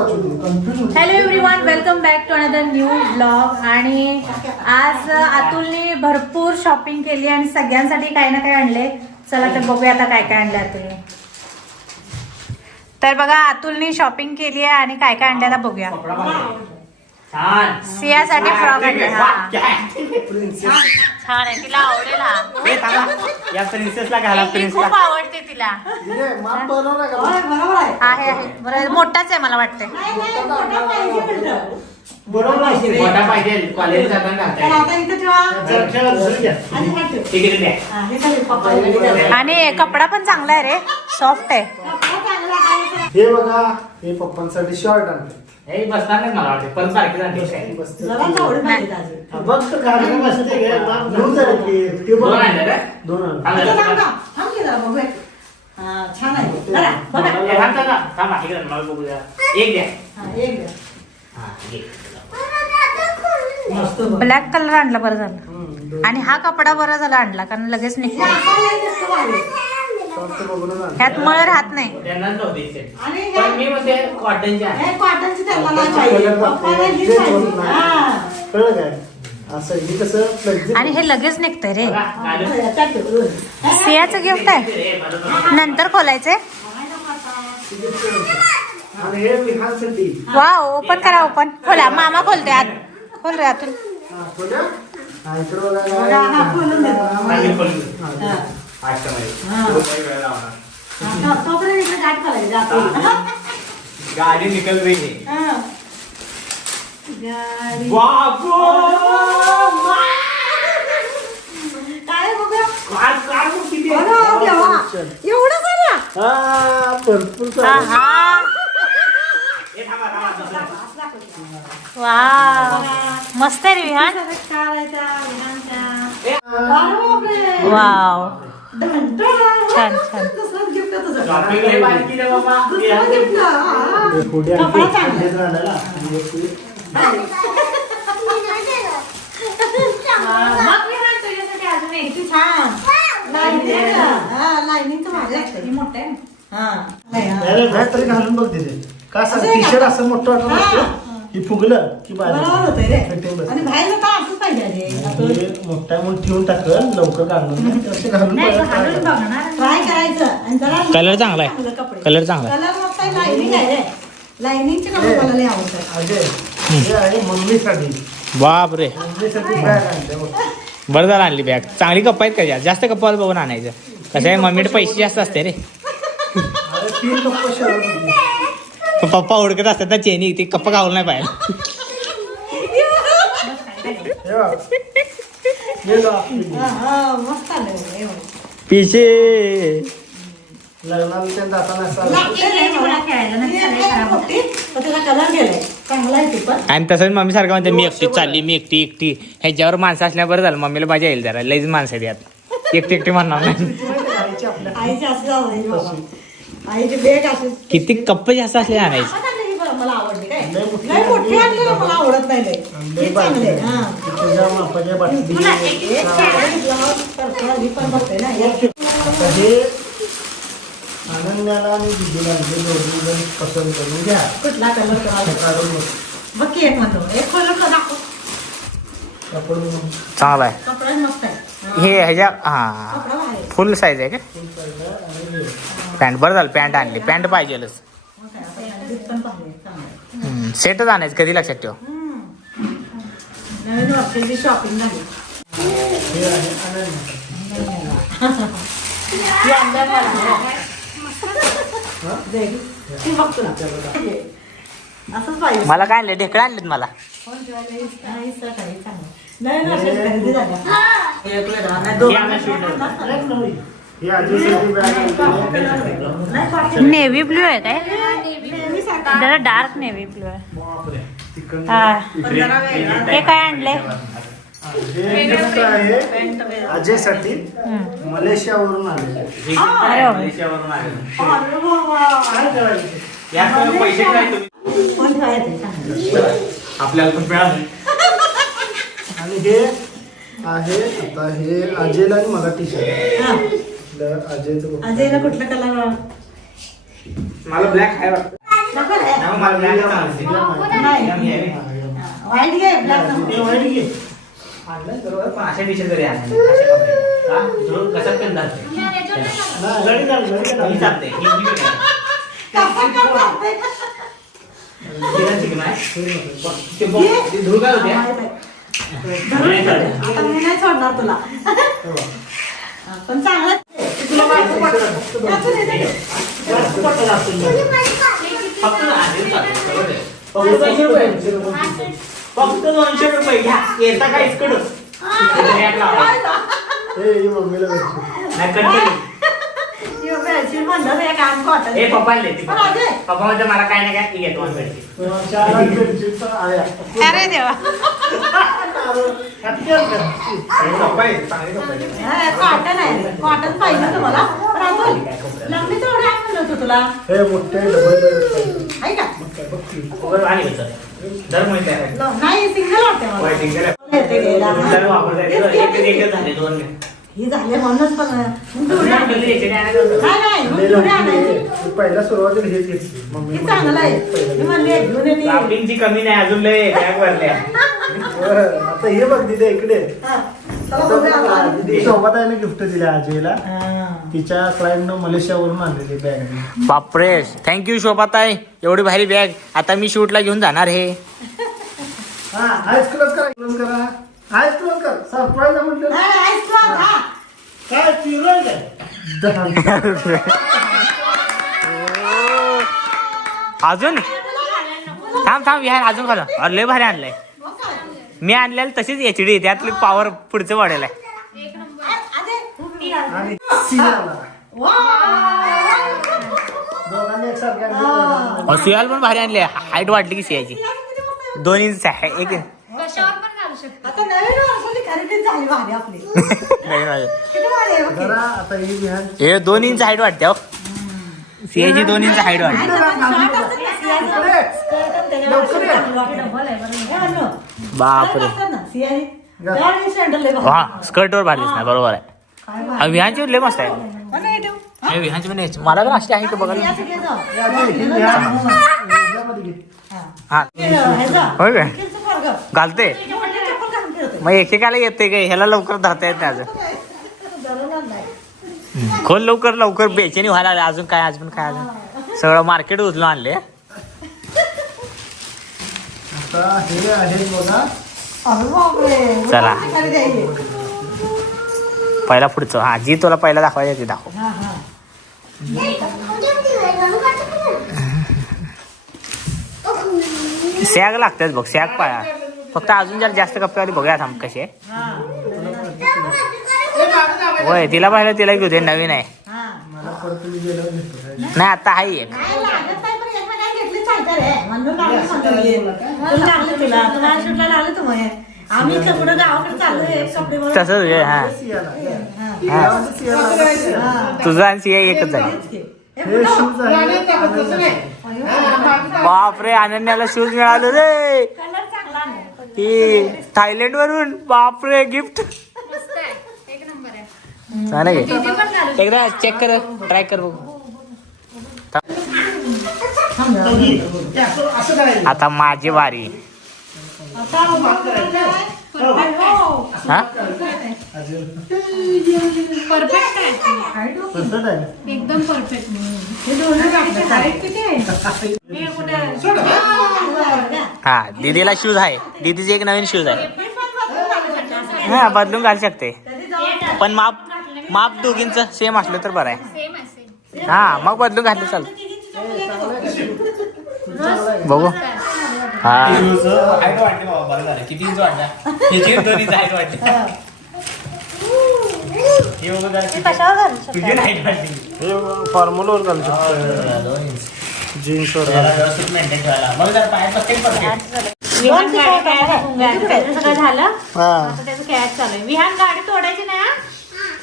Hello everyone, welcome back to another new blog. आणि आज अतुलने भरपूर शॉपिंग केली आणि सगळ्यांसाठी काही ना काही आणले. चला तर बघूया आता काय काय आणले अतुलने. तर बघा, अतुलने शॉपिंग केली आहे आणि काय काय आणले आता बघूया. सियासाठी फ्रॉक आणले. छान आहे, तिला आवडेल हा. या प्रिन्सेसला घाला, प्रिन्सला खूप आवडते तिला. आहे आहे बरं, मोठाच आहे मला वाटतंय. मोठा पाहिजे कॉलेज जाताना आणि कपडा पण चांगला आहे रे, सॉफ्ट आहे. हे बघा, हे पप्पांसाठी शॉर्ट आणले. हे बसणार नाही मला वाटते, परत सारखे जाते ब्लॅक कलर आणला बरं झालं. आणि हा कपडा बरा झाला आणला, कारण लगेच निघतो. ह्यात मळ राहत नाही. आणि हे लगेच निघतंय रे. सियाचं गिफ्ट आहे, नंतर खोलायचंय. वा, ओपन करा, ओपन खोला. मामा खोलते आत. खोल रे आतून. गाड़ी निकल रही है. भरपूर वा, मस्त आहे रे विहान. वाव, छान छान. तरी घालून बघ तिथे का टी शर्ट असं मोठं वाटत की फुगलं की मोठा म्हणून ठेवून टाकलं लवकर घालून ट्राय करायचं. कलर चांगला आहे, कलर चांगला आहे. मम्मीसाठी बाप रे, मम्मीसाठी बॅग आणते. बरं झालं आणली बॅग. चांगली कप्पा आहेत का? जास्त कप्पावर बघून आणायचं. कसं आहे, मम्मीकडे पैसे जास्त असते रे. 3 कप्पा शेवट पप्पा ओळखत असतात ना चेनी, ती कप्पा खाऊन नाही पाहिजे. पिशे लग्नाला जाताना आणि तसंच मम्मी सारखं म्हणते, मी एकटी चालली, मी एकटी. ह्याच्यावर माणसं असल्या बरं झालं, मम्मीला मजा येईल जरा. लईच माणसं आहेत यात, एकटी म्हणणार नाही. किती कप्पे जास्त असले आणायचे. मला आवडली काय, लय मोठी आणली ना, मला आवडत नाही लय. हे चांगले. अनन्याला आणि दिदीला दोघी पसंत करून घ्या. कुठला कलर काढून बघ की. एक म्हणतो, एक कलर दाखव. चांगला आहे कपडा मस्त आहे. हे ह्याच्या. हा, फुल साईज आहे का पॅन्ट? बरं झालं पॅन्ट आणली, पॅन्ट पाहिजेलच. सेटच आणायचं, कधी लक्षात ठेव. नवीन वर्षाची शॉपिंग झाली. असंच पाहिजे. मला काय आणलं, ढेकळं आणलेत मला. नेव्ही ब्ल्यू आहे काय? जरा डार्क नेव्ही ब्ल्यू आहे. हे काय आणले? अजयसाठी मलेशियावरून आले. आपल्याला पण मिळालं. आणि हे आहे आता हे अजयला आणि मला टी शर्ट. अजयचं अजयला कुठला कलर? मला ब्लॅक आहे. नको रे. नाही, मला black चालते. नाही. वाईट घे ब्लॅक नको. वाईट घे. पण अशा डिशेस जरी आणल्या, अशा कपडे. हा, थोडं कशात पण चालते. गडी घाल, गडी घाल. ही चालते, ही वेगळी आहे. कसं करतात ते? तिला चिकन आहे. ते बघ, ती धूळ काय होते? नाही चालत. आता मी नाही सोडणार तुला. पण चांगलं तुला बायको पटतं. याचं नाही ते. फक्त आधी चालते, बरोबर आहे. फक्त 200 रुपये. फक्त 200 रुपये घ्या. येता काहीच कडं. ए, ही मम्मीला भेटू. नाही कट म्हणलं हे काम कॉटन. हे पप्पा आणले ती. पण अजय. पप्पा म्हणते मला काय नाही काय घेतो आणली. 4 आणि बेडशीटचा आया. अरे देवा. हॅपी आहे का? पप्पा आहे, चांगले कपडे आहेत. कॉटन आहे. कॉटन पाहिजे तुम्हाला. पण अजून लंबी तेवढी आहे म्हणलं होतं तुला. हे मोठे डबल बेड पाहिजे. आहे का? बरं, आणि बघ चल. दर महिन्यात आहे. नाही सिंगल वाटते मला. होय, ठीक आहे. येते घ्यायला. दर वापरता येते. एकच झाले, 2 घे. हे झाले म्हणूनच पण दुसऱ्या आणलेली याच्याने आणायचं होतं. नाही लय थोडी लहान आणायची. आहे. पहिला सुरुवातीला हेच घेतली मम्मी. हे चांगलं आहे. मी म्हणले घेऊन येते. राफ्टिंगची कमी नाही, अजून लय बॅग भरल्या. बरं, आता हे बघ दिदे इकडे. हा. चला बघूया आपण. दिदी शोभाताईने गिफ्ट दिले आजीला. हा. तिच्या क्लायंटनं मलेशियावरून आणलेली बॅग. बापरे, थँक्यू शोभाताई, एवढी भारी बॅग. आता मी शूटला घेऊन जाणार हे. हा, आईस क्लोज करा, क्लोज करा. आईस क्लोज कर. सरप्राईज आहे म्हटलं. नाही, आईस क्लोज, हा. काय चिरोय काय? अजून थांब विहार अजून खालं. अरे लय भारी आणलंय. मी आणलेलं तशीच HD, त्यातली पॉवर पुढचं वाढेल आहे. आणि सियाला. वा. दोघांनी एकसारखे आणले. सियाल पण भारी आणले. हाईट वाढली की सियाची 2 इंच आहे. एक आता नवीन वर्षाची खरेदी झाली भारी आपली. नाही माझं. किती भारी आहे बघ. जरा आता ही विहान हे 2 इंच हाईट वाटते हो. सियाची 2 इंच हाईट वाटते. बापरे. हा, स्कर्ट वर भारीच नाही, बरोबर आहे. विहानची लय मस्त आहे. विहानची पण यायची. मला पण अशी आहे का बघायला. हा, होय काय घालते. मग एकेकाला येते काय, ह्याला लवकर धरता येत नाही अजून. खोल लवकर बेचैनी व्हायला लागले. अजून काय अजून सगळं मार्केट उचलून आणले. आता हे आहे बघा. चला पहिला पुढचं. हा, जी तुला पहिला दाखवायचं ते दाखव. सॅग लागतात बघ, सॅग पाया. फक्त अजून जरा जास्त कप्प्यावाली बघूया थांब कसे. होय, तिला पाहिलं तिला घेऊ दे, नवीन आहे. मला परत गेल्यावर घेतो. नाही आता आहे एक. आम्ही कुठं गावाकडे चाललोय कपडे बनवून. तसंच आहे, हा. सियाला. हा. तुझं आणि सिया एकच झाली. हे शूज आहे. बापरे, अनन्याला शूज मिळाले रे. कलर चांगला आहे. ती थायलंड वरून. बापरे, गिफ्ट चालेल. एकदा चेक कर, ट्राय कर बघू. असं करायचं. आता माझी वारी. हा, परफेक्ट आहे परफेक्ट आहे. एकदम परफेक्ट. हा, दीदीला शूज आहे. दीदीचे एक नवीन शूज आहे. हा, बदलून घालू शकते. पण माप दोघींचं सेम असलं तर बरं आहे. सेम असेल. हा, मग बदलून घातलं चालतं. बघू. हा, हाईट वाटते बाबा, बरं झालं. किती इंच वाटला? ह्याची 2 इंच हाईट वाटते. हे बघू जरा किती- कशावर घालू शकतो? तुझी हाईट वाटते. हे फॉर्म्युलावर घालू शकतो. 2 इंच. जीन्सवर जरा व्यवस्थित maintain ठेवायला. बघ जरा पायात बसते की परफेक्ट. विहान गाडी सगळं झालं. हा. आता त्याचं खेळायचं चालू आहे. विहान गाडी तोडायची ना.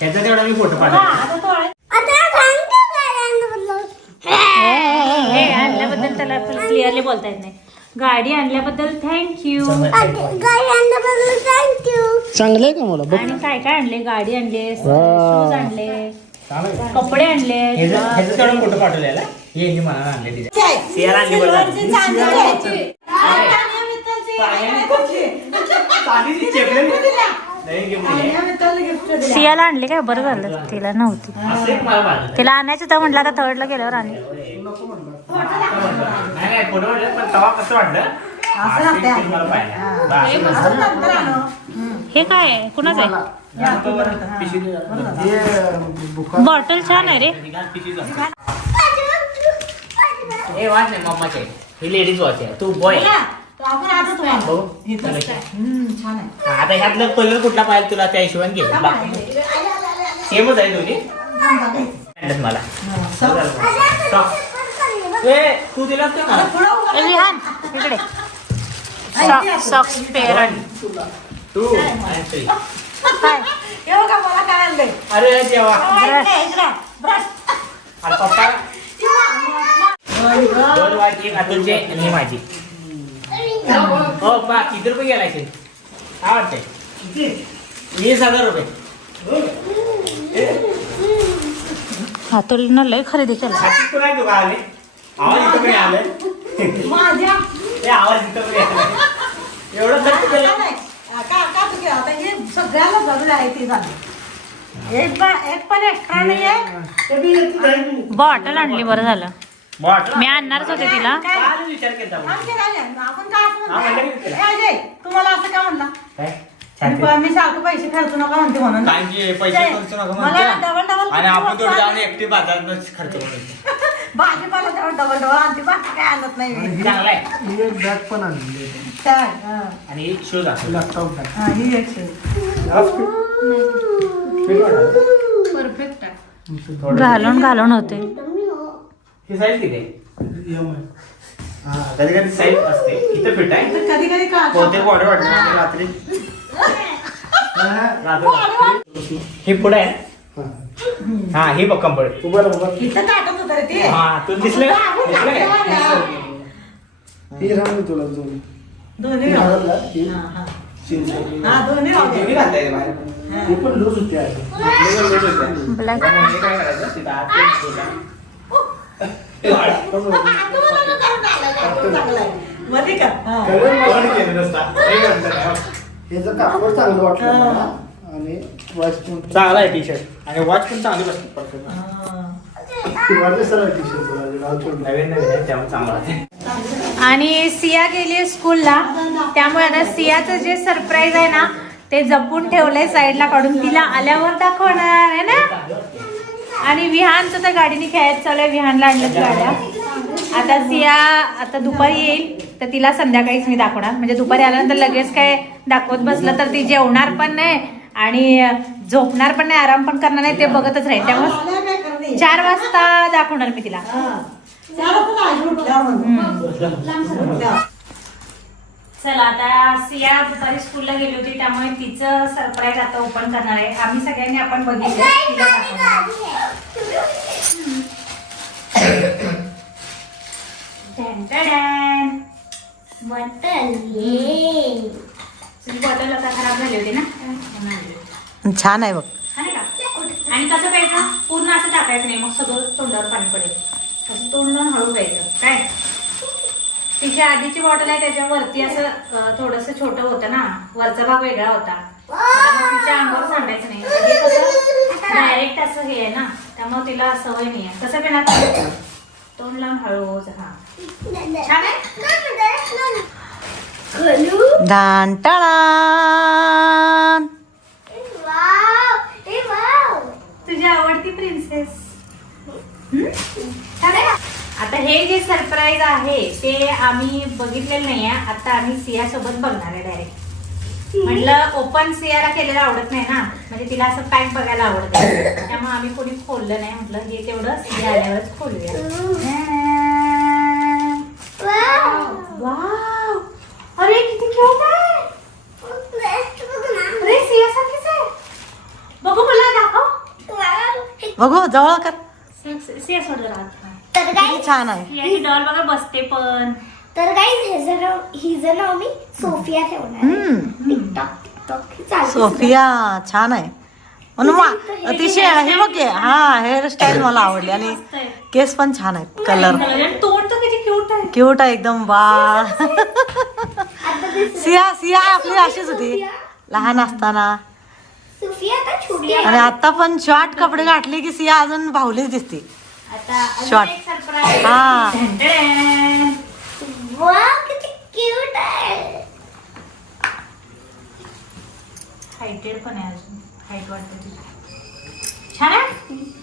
ह्याचा तेवढा मी फोटो हा, पाठवतो. आता तोडायचं. हे आणल्याबद्दल त्याला क्लिअरली बोलता येत नाही. गाडी आणल्याबद्दल थँक्यू. चांगलं आहे का मला बघ. आणि काय काय आणले? गाडी आणले, शूज आणले, कपडे आणले फोटो पाठवलेला हे मला आणले तिथे सियाला आणली बरं झालं. सियाला आणली काय बरं झालं तिला नव्हती तिला आणायचं तर म्हटलं आता थर्डला गेल्यावर आणली नाही फोटो पण तवा कसं वाटलं हे काय आहे कुणाचं आहे बॉटल छान आहे रे हे वाच नाही मम्माचे ही लेडीज वॉच आहे तू बॉय आता ह्यातलं कलर कुठला पाहिजे तुला त्या हिशोबाने घे सेमच आहे दोन्ही मला तू दिलास का मला विहान इकडे सॉक्स पेअर तू काय अरे देवा अरे पप्पा दोन वाट एक अतुलचे आणि ही माझी हो पा किती रुपये गेलायचे काय वाटतंय 20,000 रुपये हातोलीनं लय खरेदी केला हाती कुणा तू का आले आवाज इथं पण आलं ते आवाज इथं पण आलं एवढं खर्च केलं सगळ्याला जरूर आहे ती झाली एक पण एक्स्ट्रा नाही आहे बॉटल आणली बरं झालं बॉटल मी आणणारच होते तिला काय विचार केला आपण काय असं म्हणतो तुम्हाला असं का म्हणला काय मी सारखं पैसे खर्चू नका म्हणते म्हणून पैसे खर्च नका मला म्हणते डबल डबल आणि आपण थोडं जाऊन एकटी बाजारात खर्च करायचं भाजीपाला डबल डबल आणते बाकी काय आणत नाही मी. चांगला आहे ही एक बॅग पण आणली काय? हा. आणि शूज असतो लॅपटॉप बॅग हा, ही एक शिव. परफेक्ट आहे. घालून होते ही साईज किती आहे कधी कधी साईज असते इथं फिट आहे तर कधी कधी का कोणते बॉर्डर वाटतं रात्री हे पुढे आहे हा हे बघ कंपनी इथं टाकत होतं रे ते हा तू दिसलं का? दिसलं काय ही राहून तुला दोन दोन्ही राहू दे. हा, हा. हा, दोन्ही राहू दे. दोन्ही घालता येते बाहेर. ही पण लूज होती आहे आपल्याला लूज होते. ब्लॅक मग हे काय करायचं तिथं आत ते ठेवून हे वाढ. चांगलं आहे. मध्ये का? हा. कोणी केलं नसतं. हे म्हणतात ना. याचं कापड चांगलं वाटलं मला. आणि वॉच पण चांगला आहे टी शर्ट आणि वॉच पण चांगली बसते परफेक्ट वाटलं सरळ टी शर्ट तुला नवीन आहे त्यामुळे चांगला आहे आणि सिया गेली स्कूलला त्यामुळे आता सियाचं जे सरप्राईज आहे ना ते जपून ठेवलंय साईडला काढून तिला आल्यावर दाखवणार आहे ना आणि विहानचं तर गाडीने खेळायचं चालू आहे विहानला आणलं गाड्या आता सिया आता दुपारी येईल तर तिला संध्याकाळीच मी दाखवणार म्हणजे दुपारी आल्यानंतर लगेच काय दाखवत बसलं तर ती जेवणार पण नाही आणि झोपणार पण नाही आराम पण करणार नाही ते बघतच राहील त्यामुळे 4 वाजता दाखवणार मी तिला चला आता सिया दुपारी स्कूलला गेली होती त्यामुळे तिचं सरप्राईज आता ओपन करणार आहे आम्ही सगळ्यांनी आपण बघितलं तिला दाखवणार. Dan dan. तुझी बॉटल आता खराब झाली होती ना छान आहे बघ छान आहे का आणि कसं प्यायचं पूर्ण असं टाकायचं नाही मग सगळं तोंडावर पाणी पडेल असं तोंड लावून हळू प्यायचं काय तिची आधीची बॉटल आहे त्याच्यावरती असं थोडंसं छोटं होतं ना वरचा भाग वेगळा होता त्यामुळे तिच्या अंगावर सांडायचं नाही हे कसं डायरेक्ट असं हे आहे ना त्यामुळे तिला सवय नाही आहे कसं पिणार तोंड लावून हळूच हा छान आहे ढांटाळा तुझी आवडती प्रिन्सेस आता हे जे सरप्राईज आहे ते आम्ही बघितलेलं नाहीये आता आम्ही सिया सोबत बघणार आहे डायरेक्ट म्हटलं ओपन सियाला केलेलं आवडत नाही ना म्हणजे तिला असं पॅक बघायला आवडतं त्यामुळे आम्ही कोणी खोललं नाही म्हटलं हे तेवढं सिया आल्यावरच खोलूया वाव अरे किती क्यूट आहे अरे सिया सारखीच आहे बघू मला दाखव बघू जवळ कर सिया सोड जरा हात. किती छान आहे सियाची डॉल बघा बसते पण तर गाईज हिचं नाव मी सोफिया ठेवणार आहे. टिकटॉक टिकटॉक हे चालतं. सोफिया छान आहे म्हणून अतिशय हे बघ की, हा हेअरस्टाईल मला आवडली आणि केस पण छान आहेत, कलर तोंड तर किती क्यूट आहे. क्यूट आहे एकदम. वा सिया सिया आपली अशीच होती लहान असताना, सुफिया आता छोटी आहे. आणि आता पण शॉर्ट कपडे घातले की सिया अजून भावलीच दिसते. आता अजून शॉर्ट. एक सरप्राईज. हा वाव, किती क्यूट आहे. हायटेड पण आहे अजून, हाईट वाटते तिला. छान आहे.